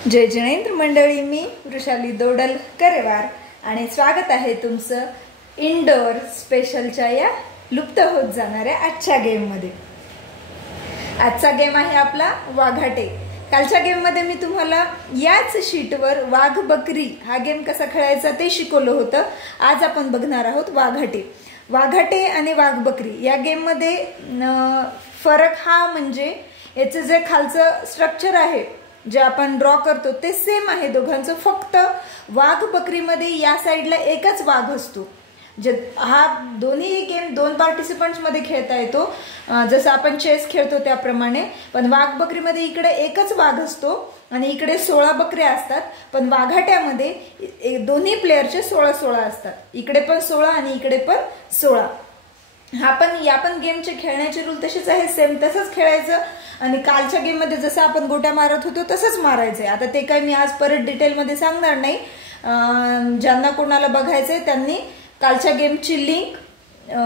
जय जैनेंद्र मंडळी, मी वृषाली दोडल करेवार आणि स्वागत आहे तुमचं इंडोर स्पेशलच्या या लुप्त होत जाणाऱ्या आजच्या गेम मध्ये। आजचा गेम आहे आपला वाघाटे। कालच्या गेम मध्ये मी तुम्हाला याच शीटवर वाघ बकरी हा गेम कसा खेळायचा ते शिकवलं होतं। आज आपण बघणार आहोत वाघाटे। वाघाटे आणि वाघ बकरी या गेम मध्ये फरक हा म्हणजे याचे जे खालचं स्ट्रक्चर आहे जे आपण ड्रॉ करतो ते सेम आहे दोघांचं, फक्त वाघ बकरीमध्ये या साइडला एकच वाघ असतो। जे हा दोन्ही गेम दोन पार्टिसिपंट्स मध्ये खेळता येतो, जसं आपण चेस खेळतो त्याप्रमाणे। पण वाघ बकरीमध्ये इकडे एकच वाघ असतो आणि इकडे 16 बकऱ्या असतात। पण वाघाट्यामध्ये दोन्ही प्लेयरचे 16-16 असतात, इकडे पण 16 आणि इकडे पण 16। या पण गेमचे खेळण्याचे रूल तसेच आहे, सेम तसंच खेळायचं आणि कालच्या गेम मध्ये जसं आपण गोट्या मारत होतो तसंच मारायचंय। आता ते काय मी आज परत डिटेल मध्ये सांगणार नाही। ज्यांना कोणाला बघायचंय त्यांनी कालच्या गेमची लिंक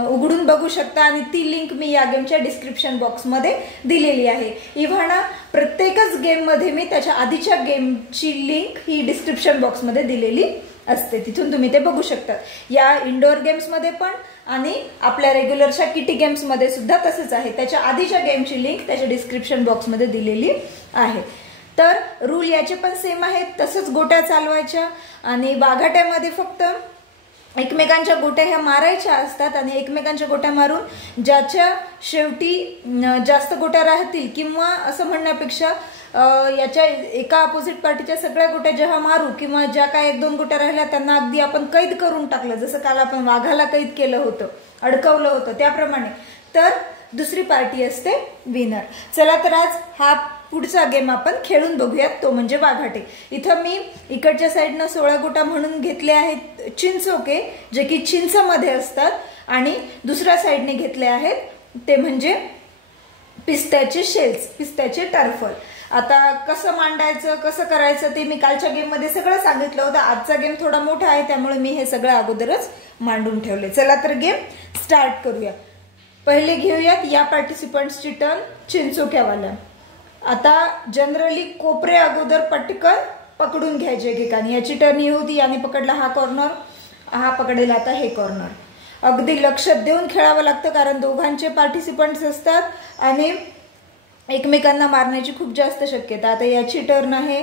उघडून बघू शकता आणि ती लिंक मी या गेमच्या डिस्क्रिप्शन बॉक्स मध्ये दिलेली आहे। इव्हन प्रत्येकच गेम मध्ये मी त्याच्या आधीच्या गेमची लिंक ही डिस्क्रिप्शन बॉक्स मध्ये दिलेली असते, तिथून तुम्ही ते बघू शकता। या इंडोर गेम्स मध्ये पण आणि आपल्या रेग्युलरच्या किटी गेम्स मध्ये सुद्धा तसंच आहे। त्याच्या आधीच्या गेमची लिंक त्याच्या डिस्क्रिप्शन बॉक्स मध्ये दिलेली आहे। तर रूल याचे पण सेम आहेत, तसंच गोट्या चालवायच्या आणि वाघाट्यामध्ये फक्त एकमेकांच्या गोट्या ह्या मारायच्या असतात आणि एकमेकांच्या गोट्या मारून ज्याच्या शेवटी जास्त गोट्या राहतील, किंवा असं म्हणण्यापेक्षा याच्या एका अपोजिट पार्टीच्या सगळ्या गोट्या जेव्हा मारू किंवा ज्या काय 1-2 गोट्या राहिल्या त्यांना अगदी आपण कैद करून टाकलं, जसं काल आपण वाघाला कैद केलं होतं, अडकवलं होतं त्याप्रमाणे, तर दुसरी पार्टी असते विनर। चला तर आज हा पुढचा गेम आपण खेळून बघूयात, तो म्हणजे वाघाटे। इथं मी इकडच्या साईडनं 16 गोट्या म्हणून घेतले आहेत चिंचोके, जे की चिंचमध्ये असतात, आणि दुसऱ्या साईडने घेतले आहेत ते म्हणजे पिस्त्याचे शेल्स, पिस्त्याचे टर्फल। आता कसं मांडायचं कसं करायचं ते मी कालच्या गेम मध्ये सगळं सांगितलं होतं। आजचा गेम थोडा मोठा आहे त्यामुळे मी हे सगळं अगोदरच मांडून ठेवले। चला तर गेम स्टार्ट करूया। पहिले घेऊयात या पार्टिसिपंट्सची टर्न, चिंचोक्यावाल्या। आता जनरली कोपरे अगोदर पटकन पकडून घ्यायचे एकेकाने। याची टर्न ही होती, याने पकडला हा कॉर्नर, हा पकडेल आता हे कॉर्नर। अगदी लक्ष देऊन खेळावं लागतं कारण दोघांचे पार्टिसिपंट्स असतात आणि एकमेकांना मारण्याची खूप जास्त शक्यता। आता याची टर्न आहे,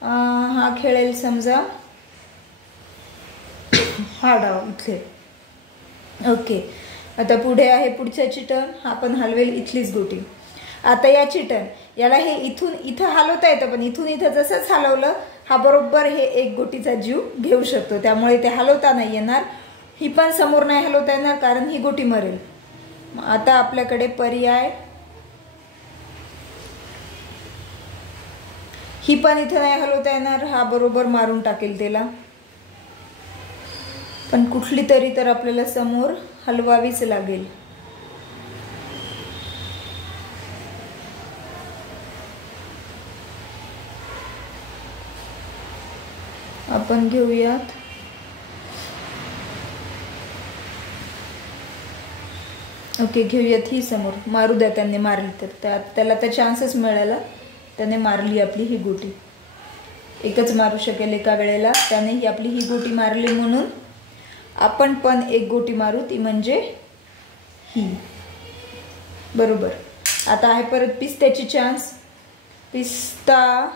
हा खेळेल समजा हा डाव इथे, ओके। आता पुढे आहे पुढच्याची टर्न, हा पण हलवेल इथलीच गोटी। आता याची टर्न, याला हे इथून इथं हलवता येतं, पण इथून इथं जसंच हलवलं हा बरोबर हे एक गोटीचा जीव घेऊ शकतो, त्यामुळे ते हलवता नाही येणार। ही पण समोर नाही हलवता येणार कारण ही गोटी मरेल। आता आपल्याकडे पर्याय, ही पण इथं नाही हलवता येणार, हा बरोबर मारून टाकेल त्याला, पण कुठली तरी तर आपल्याला समोर हलवावीच लागेल। आपण घेऊयात ओके, घेऊयात ही समोर, मारू द्या, त्यांनी मारली तर त्याला तर चान्सच मिळाला, त्याने मारली आपली ही गोटी। एकच मारू शकेल एका वेळेला, त्याने ही आपली ही गोटी मारली म्हणून आपण पण एक गोटी मारू, ती म्हणजे ही, बरोबर। आता आहे परत पिस्त्याची चान्स, पिस्ता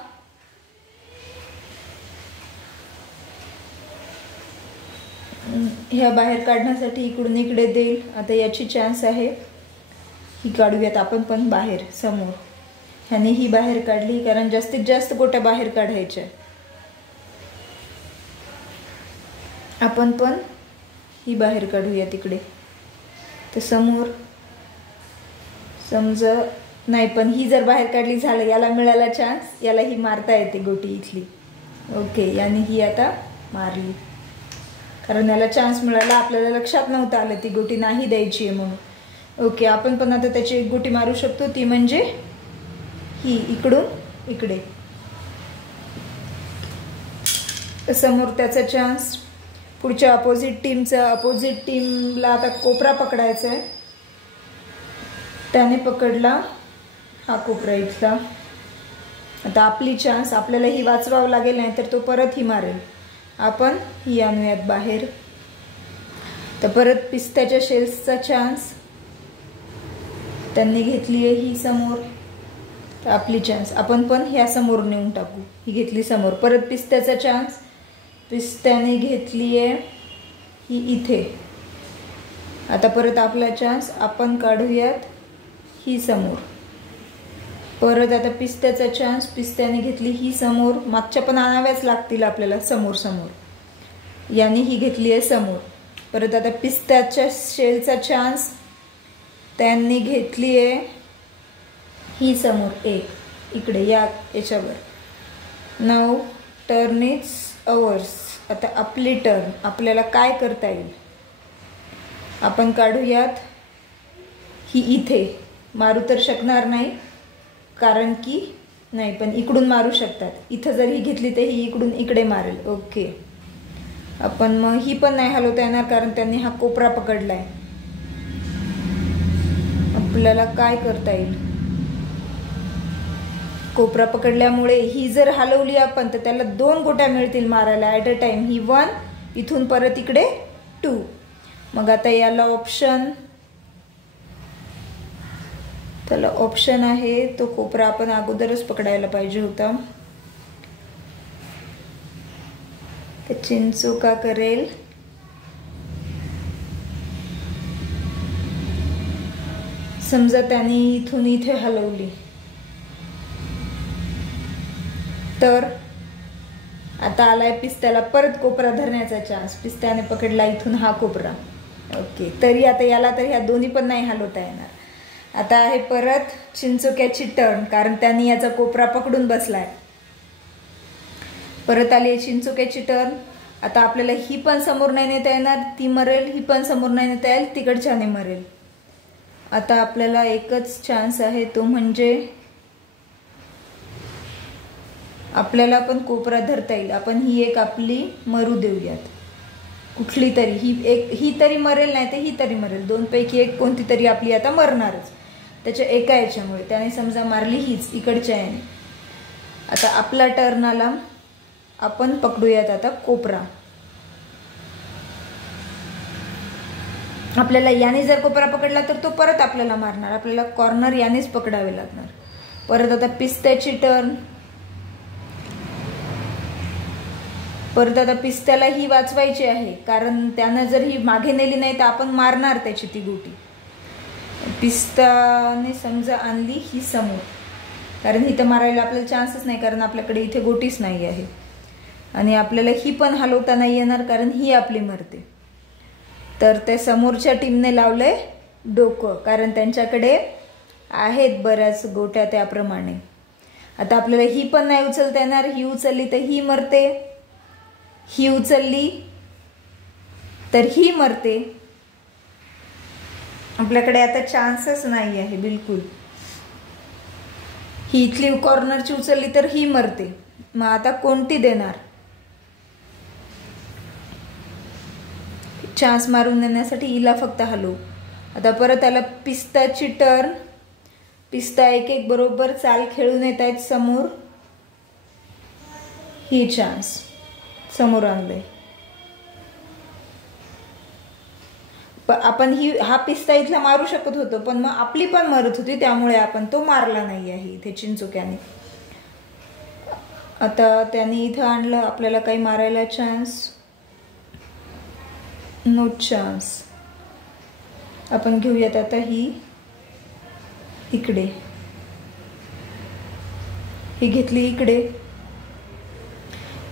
ह्या बाहेर काढण्यासाठी इकडून इकडे देईल। आता याची चान्स आहे, ही काढूयात आपण पण बाहेर समोर। ह्याने ही बाहेर काढली कारण जास्तीत जास्त गोट्या बाहेर काढायच्या। आपण पण ही बाहेर काढूया तिकडे, तर समोर समजा नाही, पण ही जर बाहेर काढली झालं, याला मिळाला चान्स, याला ही मारता येते गोटी इथली, ओके। याने ही आता मारली कारण याला चान्स मिळाला, आपल्याला लक्षात नव्हतं आलं ती गोटी नाही द्यायची आहे म्हणून, ओके। आपण पण आता त्याची एक गोटी मारू शकतो, ती म्हणजे ही, इकडून इकडे समोर त्याचा चान्स। पुढच्या अपोजिट टीमला आता कोपरा पकडायचा आहे, त्याने पकडला हा कोपरा इथला, आता आपली चान्स, आपल्याला ही वाचवावं लागेल, नाही तर तो परत ही मारेल. आपण ही आणूयात बाहेर. तर परत पिस्त्याच्या शेल्सचा चान्स, त्यांनी घेतली आहे ही समोर. तर आपली चान्स, आपण पण ह्या समोर नेऊन टाकू. ही घेतली समोर. परत पिस्त्याचा चान्स, पिस्त्याने घेतली आहे ही इथे. आता परत आपला चान्स, आपण काढूयात ही समोर. परत आता पिस्त्याचा चान्स, पिस्त्याने घेतली ही समोर. मागच्या पण आणाव्याच लागतील आपल्याला समोर समोर. याने ही घेतली आहे समोर. परत आता पिस्त्याच्या शेलचा चान्स, त्यांनी घेतली आहे ही समोर एक इकडे याच्यावर. Now turn is ours. आता आपली टर्न. आपल्याला काय करता येईल, आपण काढूयात ही इथे. मारू तर शकणार नाही कारण की नाही, पण इकडून मारू शकतात. इथं जर ही घेतली तर ही इकडून इकडे मारेल. ओके, आपण मग ही पण नाही हलवता येणार कारण त्यांनी हा कोपरा पकडलाय. आपल्याला काय करता येईल, कोपरा पकडल्यामुळे ही जर हलवली आपण तर त्याला 2 गोट्या मिळतील मारायला ॲट अ टाइम. ही 1, इथून परत इकडे 2. मग आता याला ऑप्शन, त्याला ऑप्शन आहे तो कोपरा आपण अगोदरच पकडायला पाहिजे होता. ते चिंचू का करेल, समजा त्याने इथून इथे हलवली तर आता आलाय पिस्त्याला परत कोपरा धरण्याचा चान्स. पिस्त्याने पकडला इथून हा कोपरा. ओके, तरी आता याला तर ह्या दोन्ही पण नाही हलवता येणार. आता आहे परत चिंचोक्याची टर्न, कारण त्यांनी याचा कोपरा पकडून बसलाय. परत आली आहे चिंचोक्याची टर्न. आता आपल्याला ही पण समोर नाही नेता येणार, ती मरेल. ही पण समोर नाही नेता येईल, तिकडच्याने मरेल. आता आपल्याला एकच चान्स आहे, तो म्हणजे आपल्याला पण कोपरा धरता येईल. आपण ही एक आपली मरू देऊयात कुठली तरी. ही तरी मरेल, नाही तर ही तरी मरेल. 2 पैकी एक कोणती तरी आपली आता मरणारच त्याच्या एका याच्यामुळे. त्याने समजा मारली हीच इकडच्या याने. आता आपला टर्न आला, आपण पकडूयात आता कोपरा. आपल्याला याने जर कोपरा पकडला तर तो परत आपल्याला मारणार. आपल्याला कॉर्नर यानेच पकडावे लागणार. परत आता पिस्त्याची टर्न. परत आता पिस्त्याला ही वाचवायची आहे, कारण त्यानं जर ही मागे नेली नाही तर आपण मारणार त्याची ती गोटी. पिस्ताने समजा आणली ही समोर, कारण ही तर मारायला आपल्याला चान्सच नाही, कारण आपल्याकडे इथे गोटीच नाही आहे. आणि आपल्याला ही पण हलवता नाही येणार कारण ही आपली मरते. तर ते समोरच्या टीमने लावलंय डोकं, कारण त्यांच्याकडे आहेत बऱ्याच गोट्या त्याप्रमाणे. आता आपल्याला ही पण नाही उचलता येणार. ही उचलली तर ही मरते, ही उचलली तर ही मरते. आपल्याकडे आता चान्सच नाही आहे बिलकुल. ही इथली कॉर्नरची उचलली तर ही मरते. मग आता कोणती देणार, चान्स मारून देण्यासाठी हिला फक्त हलवू. आता परत आला पिस्ताची टर्न. पिस्ता एक एक बरोबर चाल खेळून येत आहेत समोर. ही चान्स समोर आणले. आपण हा पिस्ता इथला मारू शकत होतो, पण मग आपली पण मरत होती, त्यामुळे आपण तो मारला नाही आहे इथे चिंचोक्याने. आता त्याने इथं आणलं, आपल्याला काही मारायला चान्स, नो चान्स. आपण घेऊयात आता ही इकडे. ही घेतली इकडे,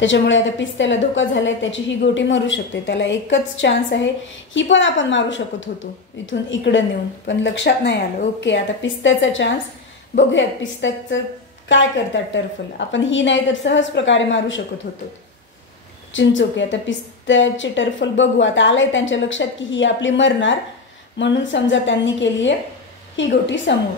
त्याच्यामुळे आता पिस्त्याला धोका झालाय, त्याची ही गोटी मरू शकते. त्याला एकच चान्स आहे. ही पण आपण मारू शकत होतो इथून इकडं नेऊन, पण लक्षात नाही आलं. ओके, आता पिस्त्याचा चान्स बघूयात. पिस्त्याचं काय करतात टर्फल. आपण ही नाही तर सहज प्रकारे मारू शकत होतो चिंचोके. आता पिस्त्याची टर्फल बघू. आता आलंय त्यांच्या लक्षात की ही आपली मरणार, म्हणून समजा त्यांनी केली आहे ही गोटी समोर.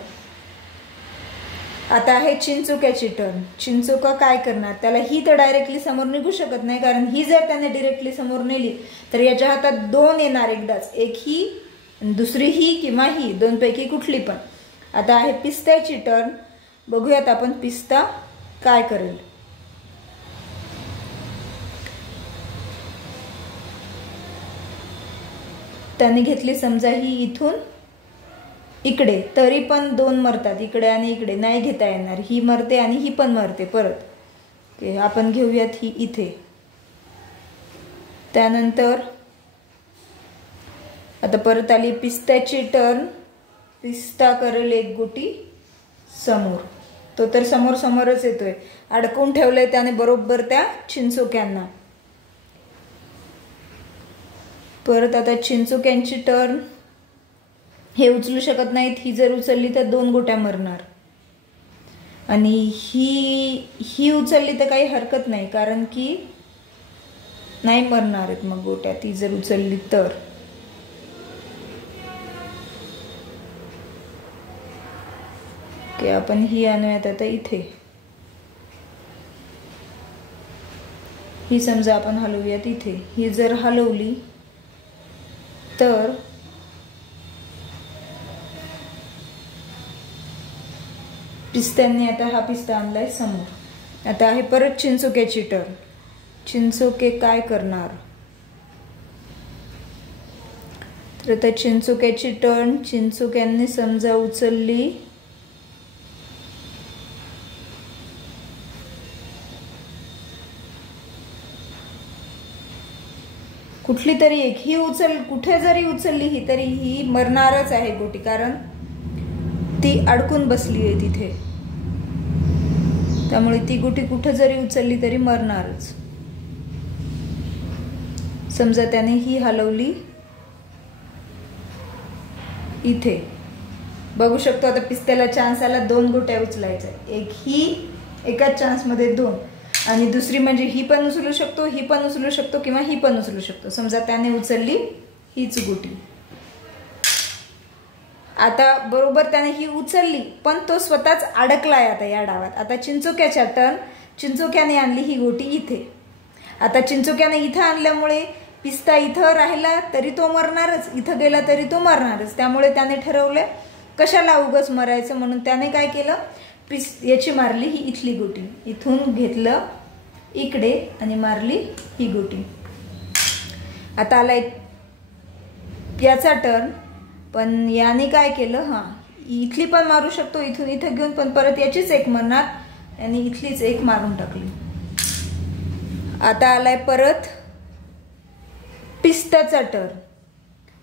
आता आहे चिंचोक्याची टर्न. चिंचोका काय करणार, त्याला ही तर डायरेक्टली समोर निघू शकत नाही, कारण ही जर त्याने डायरेक्टली समोर नेली तर याच्या हातात 2 येणार एकदाच. एक ही, दुसरी ही किंवा ही, 2 पैकी कुठली पण. आता आहे पिस्त्याची टर्न. बघूयात आपण पिस्ता काय करेल. त्याने घेतली समजा ही इथून इकडे, तरी पण 2 मरतात, इकडे आणि इकडे नाही घेता येणार. ही मरते आणि ही पण मरते परत. आपण घेऊयात ही इथे. त्यानंतर आता परत आली पिस्त्याची टर्न. पिस्ता करेल एक गोटी समोर. तो तर समोर समोरच येतोय, अडकून ठेवलंय त्याने बरोबर त्या चिंचोक्यांना. परत आता चिंचोक्यांची टर्न. हे उचलू शकत नाहीत, ही जर उचलली तर 2 गोट्या मरणार. आणि ही उचलली तर काही हरकत नाही, कारण की नाही मरणार आहेत मग गोट्या ती जर उचलली तर. आपण ही आणूयात आता इथे. ही समजा आपण हलवूयात इथे. ही जर हलवली तर पिस्त्यांनी आता हा पिस्ता आणलाय समोर. आता आहे परत चिंचोक्याची टर्न. चिंचोके काय करणार. तर आता चिंचोक्याची टर्न. चिंचोक्यांनी समजा उचलली, कुठली तरी एक. ही कुठे जरी उचलली ही तरी ही मरणारच आहे गोटी, कारण ती अडकून बसली आहे तिथे. त्यामुळे ती गोटी कुठे जरी उचलली तरी मरणारच. समजा त्याने ही हलवली इथे. बघू शकतो आता पिस्त्याला चान्स आला 2 गोट्या उचलायच्या. एक ही एकाच चान्स मध्ये 2, आणि दुसरी म्हणजे ही पण उचलू शकतो, ही पण उचलू शकतो, किंवा ही पण उचलू शकतो. समजा त्याने उचलली हीच गोटी. आता बरोबर त्याने ही उचलली, पण तो स्वतःच अडकलाय आता या डावात. आता चिंचोक्याच्या टर्न. चिंचोक्याने आणली ही गोटी इथे. आता चिंचोक्याने इथं आणल्यामुळे पिस्ता इथं राहिला तरी तो मरणारच, इथं गेला तरी तो मरणारच. त्यामुळे त्याने ठरवलं कशाला उगाच मरायचं, म्हणून त्याने काय केलं, याची मारली ही इथली गोटी. इथून घेतलं इकडे आणि मारली ही गोटी. आता आलाय याचा टर्न. पण याने काय केलं, इथली पण मारू शकतो इथून इथं घेऊन, पण परत याचीच एक मरणार आणि इथलीच एक मारून टाकली. आता आलाय परत पिस्त्याचा टर्न.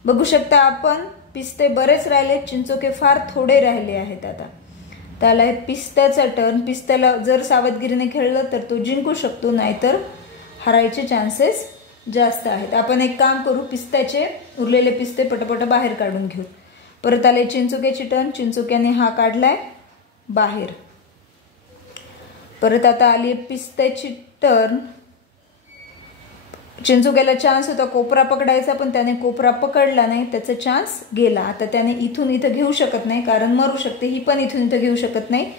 बघू शकता आपण पिस्ते बरेच राहिले, चिंचोके फार थोडे राहिले आहेत. आता त्याला पिस्त्याचा टर्न. पिस्त्याला जर सावधगिरीने खेळलं तर तो जिंकू शकतो, नाहीतर हरायचे चान्सेस जास्त आहेत. आपण एक काम करू, पिस्त्याचे उरलेले पिस्ते पटपट बाहेर काढून घेऊ. परत आले चिंचोक्याची टर्न. चिंचोक्याने हा काढलाय बाहेर. परत आता आली पिस्त्याची टर्न. चिंचोक्याला चान्स होता कोपरा पकडायचा, पण त्याने कोपरा पकडला नाही, त्याचा चान्स गेला. आता त्याने इथून इथं घेऊ शकत नाही, कारण मरू शकते. ही पण इथून इथं घेऊ शकत नाही,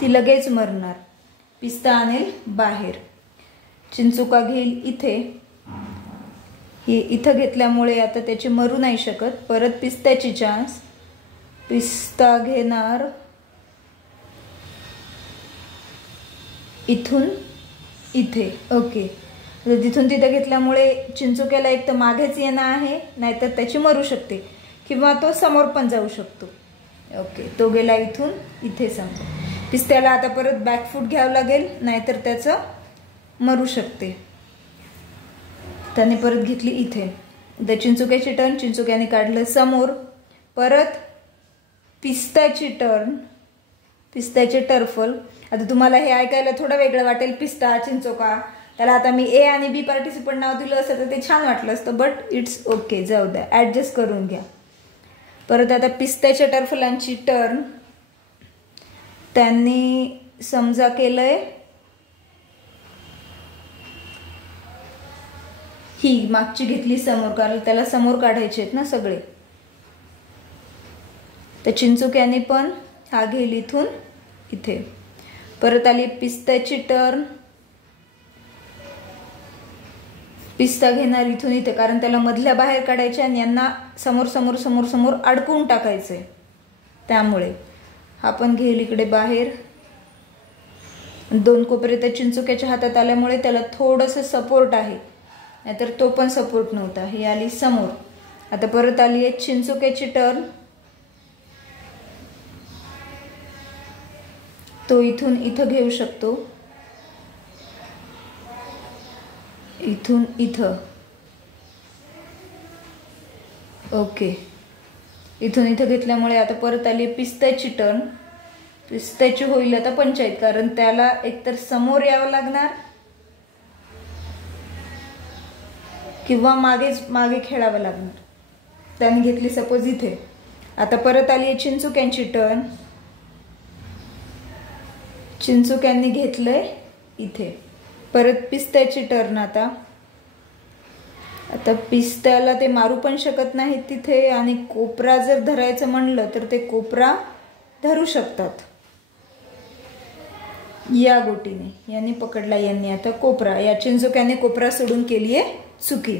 ती लगेच मरणार. पिस्ता आणेल बाहेर. चिंचोका घेईल इथे. ही इथं घेतल्यामुळे आता त्याची मरू नाही शकत. परत पिस्त्याची चान्स. पिस्ता घेणार इथून इथे. ओके. तिथून तिथे घेतल्यामुळे चिंचोक्याला एक तर मागेच येणं आहे, नाहीतर त्याची मरू शकते, किंवा तो समोर पण जाऊ शकतो. ओके. तो गेला इथून इथे समजा. पिस्त्याला आता परत बॅकफूट घ्यावं लागेल, नाहीतर त्याचं मरू शकते. त्याने परत घेतली इथे. The चिंचोक्याची turn. चिंचोक्याने काढलं समोर. परत पिस्त्याची टर्न. पिस्त्याचे टर्फल. आता तुम्हाला हे ऐकायला थोडं वेगळं वाटेल, पिस्ता चिंचोका. त्याला आता मी ए आणि बी पार्टिसिपंट नाव दिलं असतं तर ते छान वाटलं असतं, बट इट्स ओके, जाऊ द्या, ॲडजस्ट करून घ्या. परत आता पिस्त्याच्या टर्फलांची टर्न. त्यांनी समजा केलंय ही मागची घेतली समोर, कारण त्याला समोर काढायचे आहेत ना सगळे. तर चिंचोक्याने पण हा घेईल इथून इथे. परत आली पिस्त्याची टर्न. पिस्ता घेणार इथून इथे, कारण त्याला मधल्या बाहेर काढायचे आणि यांना समोर समोर समोर समोर अडकून टाकायचंय. त्यामुळे हा पण घेईल इकडे बाहेर. 2 कोपरे त्या चिंचुक्याच्या हातात आल्यामुळे त्याला थोडंसं सपोर्ट आहे, नाहीतर तो पण सपोर्ट नव्हता. ही आली समोर. आता परत आली आहे चिंचुक्याची टर्न. तो इथून इथं घेऊ शकतो, इथून इथं. ओके, इथून इथं घेतल्यामुळे आता परत आली पिस्त्याची टर्न. पिस्त्याची होईल आता पंचायत, कारण त्याला एकतर समोर यावं लागणार किंवा मागे खेळावं लागणार. त्याने घेतली सपोज इथे. आता परत आली आहे चिंचुक्यांची टर्न. चिंचुक्यांनी घेतलंय इथे. परत पिस्त्याची टर्न. आता पिस्त्याला ते मारू पण शकत नाही तिथे, आणि कोपरा जर धरायचं म्हणलं तर ते कोपरा धरू शकतात या गोटीने. यांनी पकडला, यांनी आता कोपरा. या चिंचुक्याने कोपरा सोडून केली आहे चुकी.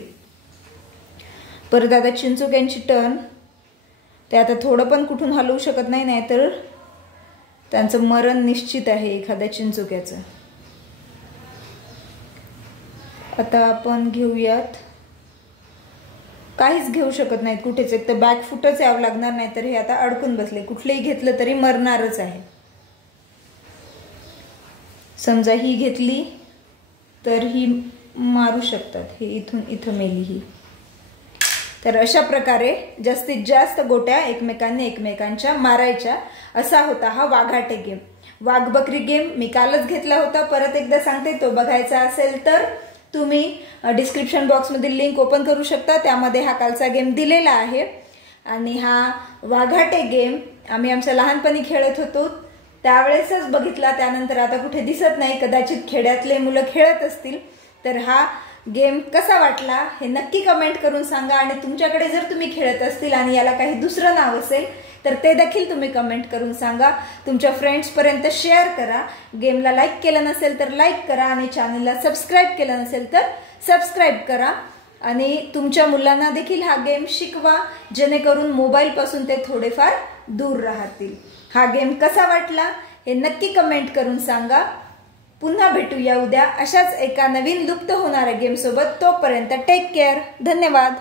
परत आता चिंचुक्यांची टर्न. ते आता थोडं पण कुठून हलवू शकत नाही, नाहीतर त्यांचं मरण निश्चित आहे एखाद्या चिंचुक्याचं. आता आपण घेऊयात, काहीच घेऊ शकत नाहीत कुठेच, एक तर बॅक फुटच यावं लागणार, नाहीतर हे आता अडकून बसले. कुठलेही घेतलं तरी मरणारच आहे. समजा ही घेतली तर ही मारू शकतात. हे इथून इथं मेली ही. तर अशा प्रकारे जास्तीत जास्त गोट्या एकमेकांच्या मारायच्या. असा होता हा वाघाटे गेम. वाघबकरी गेम मी कालच घेतला होता, परत एकदा सांगते. तो बघायचा असेल तर तुम्ही डिस्क्रिप्शन बॉक्समधील लिंक ओपन करू शकता. त्यामध्ये हा कालचा गेम दिलेला आहे. आणि हा वाघाटे गेम आम्ही आमच्या लहानपणी खेळत होतो, त्यावेळेसच बघितला. त्यानंतर आता कुठे दिसत नाही. कदाचित खेड्यातले मुलं खेळत असतील. तर हा गेम कसा वाटला हे नक्की कमेंट करून सांगा. आणि तुमच्याकडे जर तुम्ही खेळत असतील आणि याला काही दुसरं नाव असेल तर ते देखील तुम्ही कमेंट करून सांगा. तुमच्या फ्रेंड्सपर्यंत शेअर करा. गेमला लाईक केलं नसेल तर लाईक करा, आणि चॅनलला सबस्क्राईब केलं नसेल तर सबस्क्राईब करा. आणि तुमच्या मुलांना देखील हा गेम शिकवा, जेणेकरून मोबाईलपासून ते थोडेफार दूर राहतील. हा गेम कसा वाटला हे नक्की कमेंट करून सांगा. पुन्हा भेटूया उद्या अशाच एका नवीन लुप्त होणाऱ्या गेम सोबत. तोपर्यंत टेक केअर. धन्यवाद.